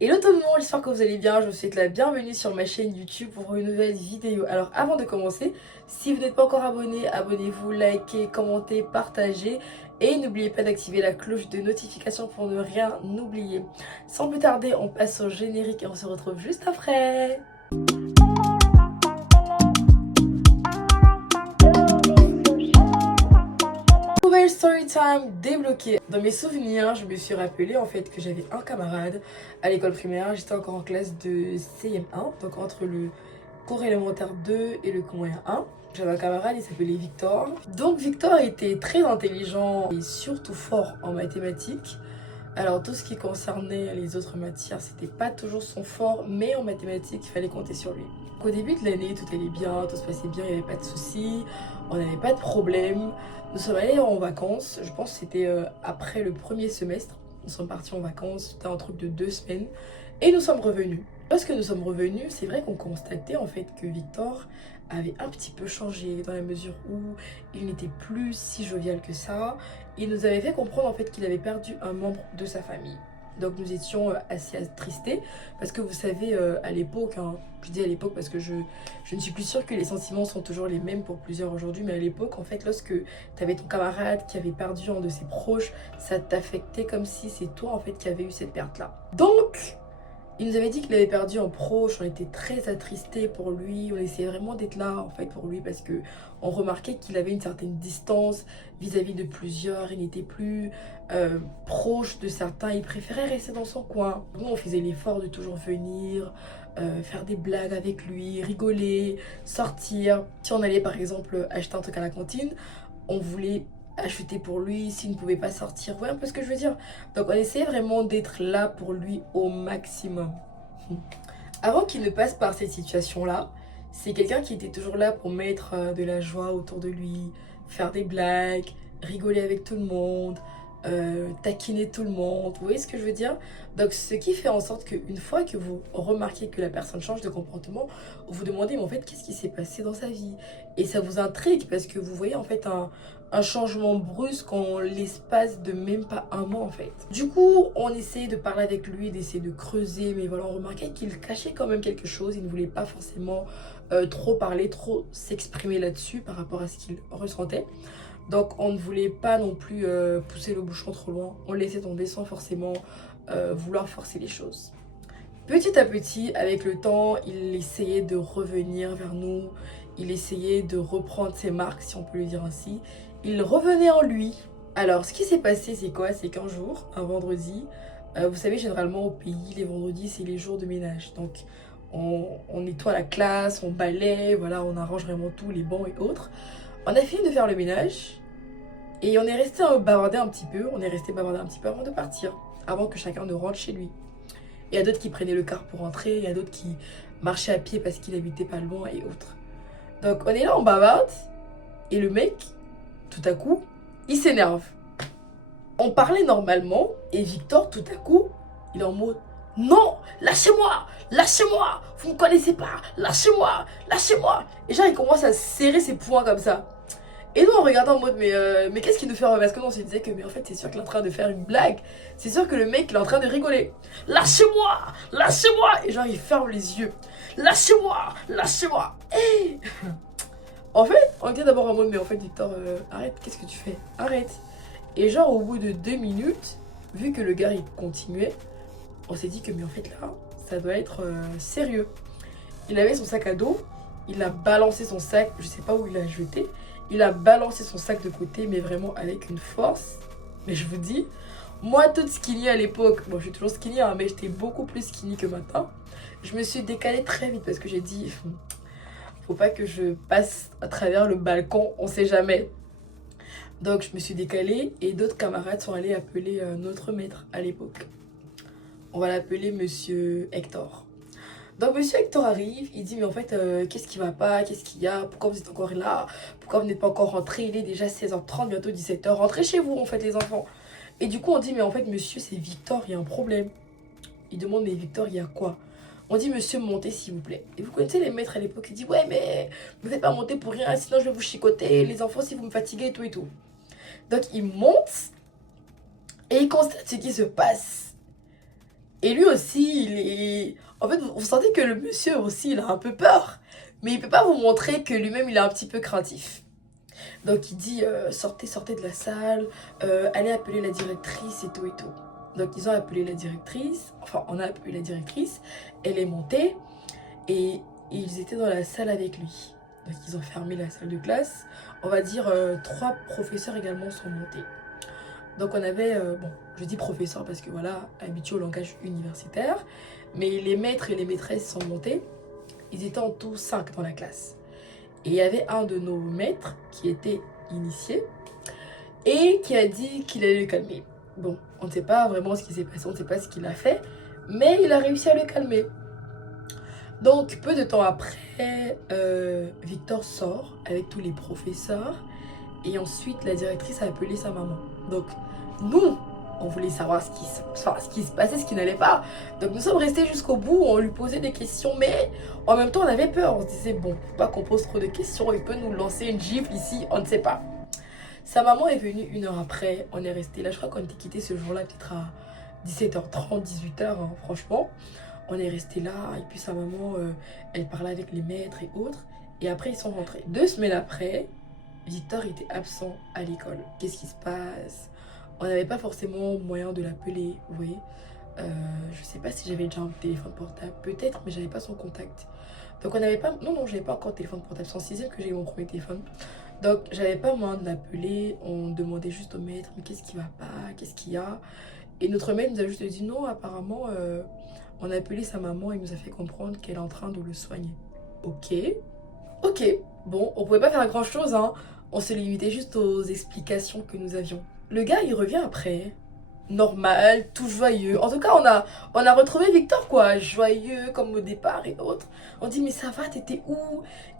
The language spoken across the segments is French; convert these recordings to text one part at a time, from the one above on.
Hello tout le monde, j'espère que vous allez bien, je vous souhaite la bienvenue sur ma chaîne YouTube pour une nouvelle vidéo. Alors avant de commencer, si vous n'êtes pas encore abonné, abonnez-vous, likez, commentez, partagez et n'oubliez pas d'activer la cloche de notification pour ne rien oublier. Sans plus tarder, on passe au générique et on se retrouve juste après. Nouvelle story time débloquée. Dans mes souvenirs, je me suis rappelé en fait que j'avais un camarade à l'école primaire. J'étais encore en classe de CM1, donc entre le cours élémentaire 2 et le cours moyen 1. J'avais un camarade, il s'appelait Victor. Donc Victor était très intelligent et surtout fort en mathématiques. Alors tout ce qui concernait les autres matières, c'était pas toujours son fort, mais en mathématiques, il fallait compter sur lui. Au début de l'année, tout allait bien, tout se passait bien, il n'y avait pas de soucis, on n'avait pas de problème. Nous sommes allés en vacances, je pense que c'était après le premier semestre. Nous sommes partis en vacances, c'était un truc de 2 semaines, et nous sommes revenus. Lorsque nous sommes revenus, c'est vrai qu'on constatait en fait que Victor avait un petit peu changé dans la mesure où il n'était plus si jovial que ça. Il nous avait fait comprendre en fait qu'il avait perdu un membre de sa famille. Donc nous étions assez attristés parce que vous savez à l'époque, hein, je dis à l'époque parce que je ne suis plus sûre que les sentiments sont toujours les mêmes pour plusieurs aujourd'hui, mais à l'époque en fait lorsque tu avais ton camarade qui avait perdu un de ses proches, ça t'affectait comme si c'est toi en fait qui avait eu cette perte là. Donc il nous avait dit qu'il avait perdu un proche, on était très attristés pour lui, on essayait vraiment d'être là en fait pour lui parce que on remarquait qu'il avait une certaine distance vis-à-vis de plusieurs, il n'était plus proche de certains, il préférait rester dans son coin. Nous on faisait l'effort de toujours venir, faire des blagues avec lui, rigoler, sortir. Si on allait par exemple acheter un truc à la cantine, on voulait acheter pour lui s'il ne pouvait pas sortir. Ouais, un peu ce que je veux dire. Donc on essayait vraiment d'être là pour lui au maximum. Avant qu'il ne passe par cette situation-là, c'est quelqu'un qui était toujours là pour mettre de la joie autour de lui, faire des blagues, rigoler avec tout le monde, taquiner tout le monde. Vous voyez ce que je veux dire? Donc ce qui fait en sorte qu'une fois que vous remarquez que la personne change de comportement, vous vous demandez mais en fait qu'est-ce qui s'est passé dans sa vie? Et ça vous intrigue parce que vous voyez en fait un changement brusque en l'espace de même pas un mois en fait. Du coup, on essayait de parler avec lui, d'essayer de creuser, mais voilà, on remarquait qu'il cachait quand même quelque chose. Il ne voulait pas forcément trop parler, trop s'exprimer là-dessus par rapport à ce qu'il ressentait. Donc on ne voulait pas non plus pousser le bouchon trop loin. On le laissait tomber sans forcément vouloir forcer les choses. Petit à petit, avec le temps, il essayait de revenir vers nous. Il essayait de reprendre ses marques, si on peut le dire ainsi. Il revenait en lui. Alors, ce qui s'est passé, c'est quoi? C'est qu'un jour, un vendredi, vous savez, généralement au pays, les vendredis, c'est les jours de ménage. Donc, on nettoie la classe, on balaye, voilà, on arrange vraiment tout, les bancs et autres. On a fini de faire le ménage et on est resté bavarder un petit peu. On est resté bavarder un petit peu avant de partir, avant que chacun ne rentre chez lui. Il y a d'autres qui prenaient le car pour rentrer, il y a d'autres qui marchaient à pied parce qu'il habitait pas loin et autres. Donc on est là, on bavarde, et le mec, tout à coup, il s'énerve. On parlait normalement, et Victor, tout à coup, il est en mode non, lâchez-moi, lâchez-moi, vous me connaissez pas, lâchez-moi, lâchez-moi. Et genre, il commence à serrer ses poings comme ça. Et nous, on regardait en mode, mais qu'est-ce qu'il nous fait? Parce que nous, on se disait que, mais en fait, c'est sûr qu'il est en train de faire une blague. C'est sûr que le mec, il est en train de rigoler. Lâchez-moi, lâchez-moi. Et genre, il ferme les yeux. Lâchez-moi, lâchez-moi. Et en fait, on était d'abord en mode, mais en fait, Victor, arrête, qu'est-ce que tu fais? Arrête. Et genre, au bout de 2 minutes, vu que le gars, il continuait, on s'est dit que, mais en fait, là, ça doit être sérieux. Il avait son sac à dos, il a balancé son sac, je sais pas où il l'a jeté, il a balancé son sac de côté, mais vraiment avec une force. Mais je vous dis, moi toute skinny à l'époque, bon je suis toujours skinny, hein, mais j'étais beaucoup plus skinny que maintenant. Je me suis décalée très vite parce que j'ai dit, faut pas que je passe à travers le balcon, on sait jamais. Donc je me suis décalée et d'autres camarades sont allés appeler notre maître à l'époque. On va l'appeler Monsieur Hector. Donc monsieur Hector arrive, il dit mais en fait qu'est-ce qui va pas, qu'est-ce qu'il y a, pourquoi vous êtes encore là, pourquoi vous n'êtes pas encore rentré, il est déjà 16h30, bientôt 17h, rentrez chez vous en fait les enfants. Et du coup on dit mais en fait monsieur c'est Victor, il y a un problème. Il demande mais Victor il y a quoi? On dit monsieur montez s'il vous plaît. Et vous connaissez les maîtres à l'époque, il dit ouais mais vous n'êtes pas monter pour rien sinon je vais vous chicoter, les enfants si vous me fatiguez et tout et tout. Donc il monte et il constate ce qui se passe. Et lui aussi, il est... En fait, vous sentez que le monsieur aussi, il a un peu peur. Mais il peut pas vous montrer que lui-même, il est un petit peu craintif. Donc il dit, sortez, sortez de la salle, allez appeler la directrice et tout et tout. Donc ils ont appelé la directrice, enfin on a appelé la directrice, elle est montée et ils étaient dans la salle avec lui. Donc ils ont fermé la salle de classe. On va dire 3 professeurs également sont montés. Donc on avait, bon, je dis professeur parce que voilà, habitué au langage universitaire, mais les maîtres et les maîtresses sont montés. Ils étaient en tout 5 dans la classe. Et il y avait un de nos maîtres qui était initié et qui a dit qu'il allait le calmer. Bon, on ne sait pas vraiment ce qui s'est passé, on ne sait pas ce qu'il a fait, mais il a réussi à le calmer. Donc, peu de temps après, Victor sort avec tous les professeurs et ensuite la directrice a appelé sa maman. Donc, nous, on voulait savoir ce qui se passait, ce qui n'allait pas. Donc, nous sommes restés jusqu'au bout, on lui posait des questions, mais en même temps, on avait peur. On se disait, bon, faut pas qu'on pose trop de questions, il peut nous lancer une gifle ici, on ne sait pas. Sa maman est venue 1 heure après, on est resté là, je crois qu'on était quitté ce jour-là peut-être à 17h30, 18h, hein, franchement. On est resté là, et puis sa maman, elle parlait avec les maîtres et autres. Et après, ils sont rentrés. 2 semaines après, Victor était absent à l'école. Qu'est-ce qui se passe? On n'avait pas forcément moyen de l'appeler, vous voyez. Je sais pas si j'avais déjà un téléphone portable, peut-être, mais j'avais pas son contact. Donc on n'avait pas... Non, j'avais pas encore de téléphone portable. C'est en 6e que j'ai eu mon premier téléphone. Donc j'avais pas moyen de l'appeler. On demandait juste au maître, mais qu'est-ce qui va pas? Qu'est-ce qu'il y a? Et notre maître nous a juste dit non, apparemment, on a appelé sa maman et nous a fait comprendre qu'elle est en train de le soigner. Ok. Ok. Bon, on pouvait pas faire grand chose, hein. On se limitait juste aux explications que nous avions. Le gars, il revient après. Normal, tout joyeux. En tout cas, on a retrouvé Victor, quoi. Joyeux, comme au départ et autres. On dit, mais ça va, t'étais où?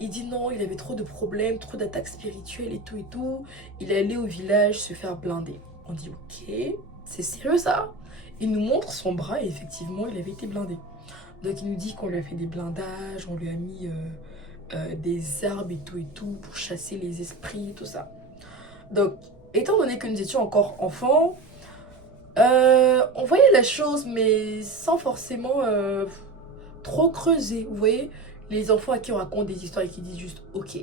Il dit non, il avait trop de problèmes, trop d'attaques spirituelles et tout et tout. Il est allé au village se faire blinder. On dit, ok, c'est sérieux ça? Il nous montre son bras et effectivement, il avait été blindé. Donc, il nous dit qu'on lui a fait des blindages, on lui a mis des arbres et tout pour chasser les esprits et tout ça. Donc, étant donné que nous étions encore enfants, on voyait la chose, mais sans forcément trop creuser. Vous voyez, les enfants à qui on raconte des histoires et qui disent juste ok.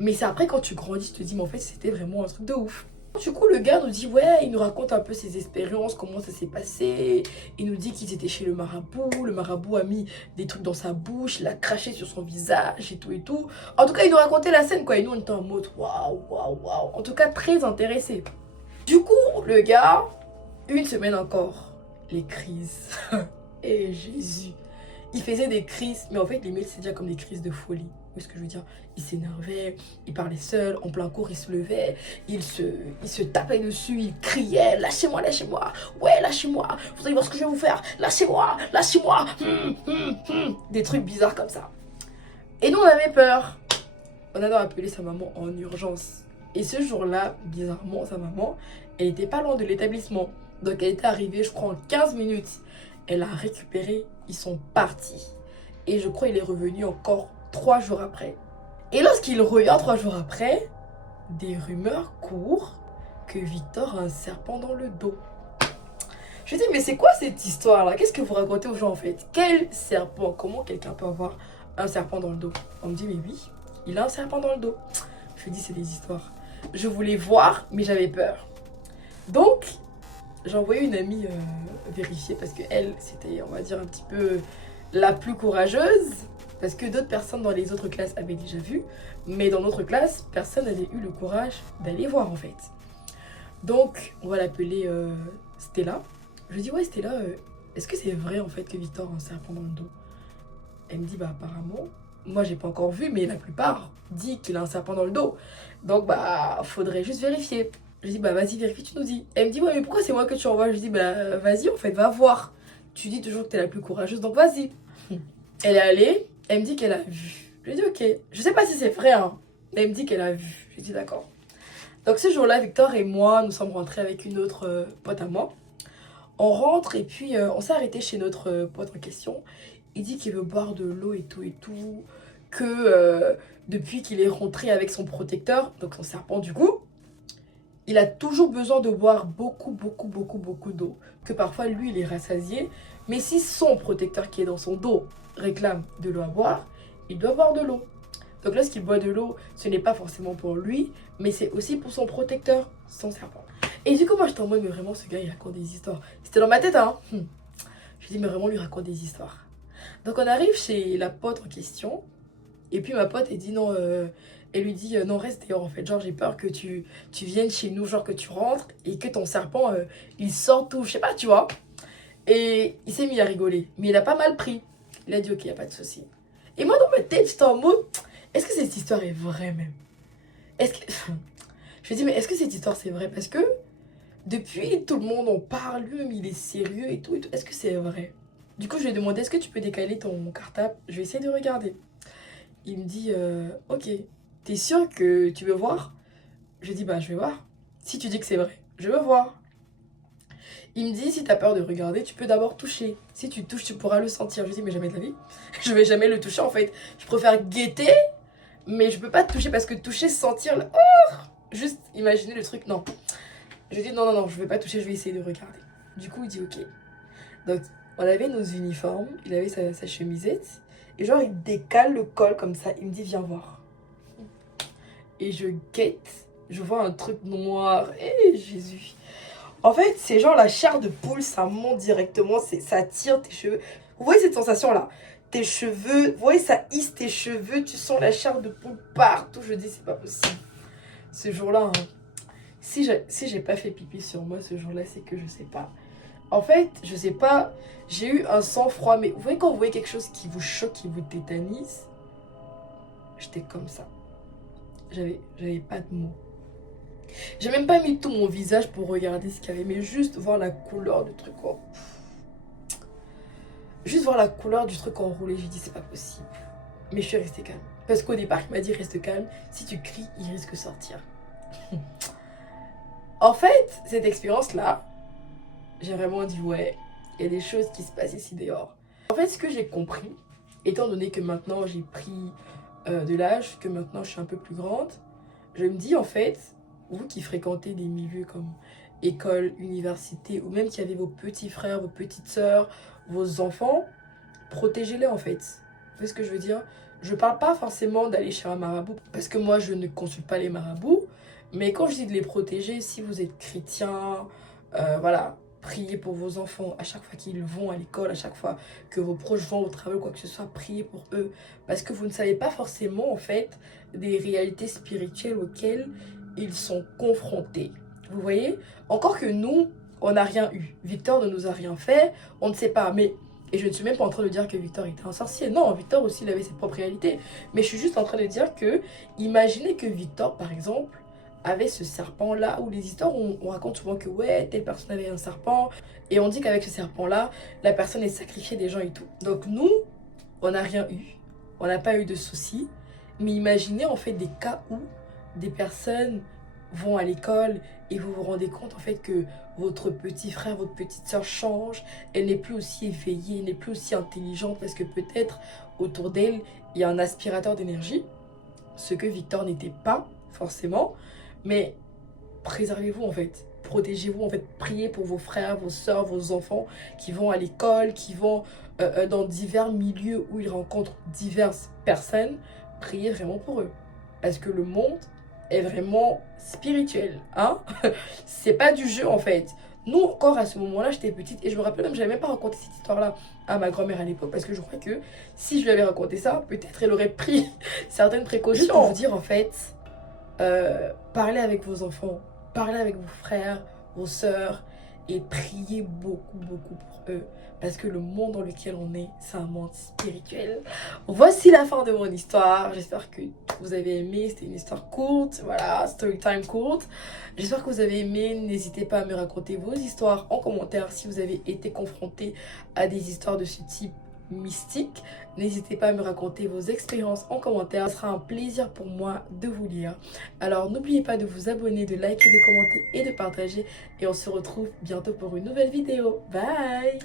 Mais c'est après quand tu grandis, tu te dis, mais en fait, c'était vraiment un truc de ouf. Du coup, le gars nous dit, ouais, il nous raconte un peu ses expériences, comment ça s'est passé. Il nous dit qu'ils étaient chez le marabout a mis des trucs dans sa bouche, il a craché sur son visage et tout et tout. En tout cas, il nous racontait la scène, quoi. Et nous, on était en mode, waouh, waouh, waouh. En tout cas, très intéressés. Du coup, le gars, 1 semaine encore, les crises. Et Jésus. Il faisait des crises, mais en fait, limite, c'est déjà comme des crises de folie. Vous voyez ce que je veux dire? Il s'énervait, il parlait seul, en plein cours, il se levait, il se tapait dessus, il criait, lâchez-moi, lâchez-moi, ouais, lâchez-moi, vous allez voir ce que je vais vous faire, lâchez-moi, lâchez-moi, des trucs bizarres comme ça. Et nous, on avait peur. On a appelé sa maman en urgence. Et ce jour-là, bizarrement, sa maman, elle était pas loin de l'établissement. Donc, elle était arrivée, je crois, en 15 minutes. Elle a récupéré, ils sont partis. Et je crois qu'il est revenu encore 3 jours après. Et lorsqu'il revient 3 jours après, des rumeurs courent que Victor a un serpent dans le dos. Je dis, mais c'est quoi cette histoire-là? Qu'est-ce que vous racontez aux gens en fait? Quel serpent? Comment quelqu'un peut avoir un serpent dans le dos? On me dit, mais oui, il a un serpent dans le dos. Je dis, c'est des histoires. Je voulais voir, mais j'avais peur. Donc, j'ai envoyé une amie vérifier parce que elle, c'était, on va dire, un petit peu la plus courageuse. Parce que d'autres personnes dans les autres classes avaient déjà vu. Mais dans notre classe, personne n'avait eu le courage d'aller voir en fait. Donc, on va l'appeler Stella. Je lui dis, ouais Stella, est-ce que c'est vrai en fait que Victor a un serpent dans le dos? Elle me dit, bah apparemment, moi j'ai pas encore vu, mais la plupart dit qu'il a un serpent dans le dos. Donc bah, faudrait juste vérifier. Je dis, bah vas-y, vérifie, tu nous dis. Elle me dit, ouais, mais pourquoi c'est moi que tu envoies? Je dis, bah vas-y, en fait, va voir. Tu dis toujours que t'es la plus courageuse, donc vas-y. Elle est allée, elle me dit qu'elle a vu. Je lui dis, ok. Je sais pas si c'est vrai, hein, mais elle me dit qu'elle a vu. Je lui dis, d'accord. Donc ce jour-là, Victor et moi, nous sommes rentrés avec une autre pote à moi. On rentre et puis on s'est arrêté chez notre pote en question. Il dit qu'il veut boire de l'eau et tout. Que depuis qu'il est rentré avec son protecteur, donc son serpent du coup, il a toujours besoin de boire beaucoup d'eau. Que parfois, lui, il est rassasié, Mais si son protecteur qui est dans son dos réclame de l'eau à boire, il doit boire de l'eau. Donc lorsqu'il boit de l'eau, ce n'est pas forcément pour lui, mais c'est aussi pour son protecteur, son serpent. Et du coup, moi, j'étais en mode, mais vraiment, ce gars, il raconte des histoires. C'était dans ma tête, hein. Je dis, mais vraiment, lui raconte des histoires. Donc on arrive chez la pote en question, et puis ma pote, elle dit non, elle lui dit, non, reste dehors, en fait. Genre, j'ai peur que tu viennes chez nous, genre que tu rentres, et que ton serpent, il sorte tout, je sais pas, tu vois. Et il s'est mis à rigoler, mais il a pas mal pris. Il a dit, ok, y a pas de souci. Et moi, dans ma tête, j'étais en mode, est-ce que cette histoire est vraie même? Est-ce que... Je me dis, mais est-ce que cette histoire c'est vrai? Parce que depuis, tout le monde en parle, lui-même il est sérieux et tout, et tout. Est-ce que c'est vrai? Du coup, je lui ai demandé, est-ce que tu peux décaler ton cartable? Je vais essayer de regarder. Il me dit, ok, t'es sûr que tu veux voir? Je lui dis, bah je vais voir. Si tu dis que c'est vrai, je veux voir. Il me dit, si t'as peur de regarder, tu peux d'abord toucher. Si tu touches, tu pourras le sentir. Je lui dis, mais jamais de la vie. Je vais jamais le toucher en fait. Je préfère guetter, mais je peux pas toucher parce que toucher, sentir, oh, juste imaginer le truc, non. Je lui dis, non, non, non, je vais pas toucher, je vais essayer de regarder. Du coup, il dit, ok. Donc, on avait nos uniformes, il avait sa chemisette, et genre, il décale le col comme ça, il me dit, viens voir. Et je guette, je vois un truc noir, et Jésus. En fait, c'est genre la chair de poule, ça monte directement, ça tire tes cheveux. Vous voyez cette sensation-là? Tes cheveux, vous voyez, ça hisse tes cheveux, tu sens la chair de poule partout. Je dis, c'est pas possible. Ce jour-là, hein, si j'ai pas fait pipi sur moi ce jour-là, c'est que je sais pas. En fait, je sais pas, j'ai eu un sang-froid, mais vous voyez quand vous voyez quelque chose qui vous choque, qui vous tétanise, j'étais comme ça. J'avais pas de mots. J'ai même pas mis tout mon visage pour regarder ce qu'il y avait, mais juste voir la couleur du truc. Oh. Juste voir la couleur du truc enroulé, j'ai dit c'est pas possible. Mais je suis restée calme. Parce qu'au départ, il m'a dit reste calme, si tu cries, il risque de sortir. En fait, cette expérience-là, j'ai vraiment dit ouais, il y a des choses qui se passent ici dehors. En fait, ce que j'ai compris, étant donné que maintenant j'ai pris de l'âge, que maintenant je suis un peu plus grande, je me dis en fait, vous qui fréquentez des milieux comme école, université, ou même qui avez vos petits frères, vos petites sœurs, vos enfants, protégez-les en fait. Vous voyez ce que je veux dire? Je parle pas forcément d'aller chez un marabout, parce que moi je ne consulte pas les marabouts, mais quand je dis de les protéger, si vous êtes chrétien, voilà, priez pour vos enfants à chaque fois qu'ils vont à l'école, à chaque fois que vos proches vont au travail, quoi que ce soit, priez pour eux, parce que vous ne savez pas forcément en fait des réalités spirituelles auxquelles ils sont confrontés. Vous voyez? Encore que nous, on n'a rien eu. Victor ne nous a rien fait, on ne sait pas. Mais, et je ne suis même pas en train de dire que Victor était un sorcier. Non, Victor aussi, il avait ses propres réalités. Mais je suis juste en train de dire que, imaginez que Victor, par exemple, avait ce serpent-là, où les histoires, on raconte souvent que, ouais, telle personne avait un serpent, et on dit qu'avec ce serpent-là, la personne est sacrifiée des gens et tout. Donc nous, on n'a rien eu. On n'a pas eu de soucis. Mais imaginez en fait des cas où des personnes vont à l'école et vous vous rendez compte en fait que votre petit frère, votre petite soeur change, elle n'est plus aussi éveillée, elle n'est plus aussi intelligente parce que peut-être autour d'elle il y a un aspirateur d'énergie, ce que Victor n'était pas forcément, mais préservez-vous en fait, protégez-vous en fait, priez pour vos frères, vos soeurs, vos enfants qui vont à l'école, qui vont dans divers milieux où ils rencontrent diverses personnes, priez vraiment pour eux parce que le monde est vraiment spirituel, hein. C'est pas du jeu en fait. Nous encore à ce moment-là, j'étais petite et je me rappelle même, j'avais même pas raconté cette histoire-là à ma grand-mère à l'époque parce que je crois que si je lui avais raconté ça, peut-être elle aurait pris certaines précautions. Juste pour vous dire en fait, parlez avec vos enfants, parlez avec vos frères, vos sœurs et priez beaucoup, beaucoup pour eux. Parce que le monde dans lequel on est, c'est un monde spirituel. Voici la fin de mon histoire. J'espère que vous avez aimé. C'était une histoire courte. Voilà, story time courte. J'espère que vous avez aimé. N'hésitez pas à me raconter vos histoires en commentaire si vous avez été confronté à des histoires de ce type mystique. N'hésitez pas à me raconter vos expériences en commentaire. Ce sera un plaisir pour moi de vous lire. Alors n'oubliez pas de vous abonner, de liker, de commenter et de partager. Et on se retrouve bientôt pour une nouvelle vidéo. Bye!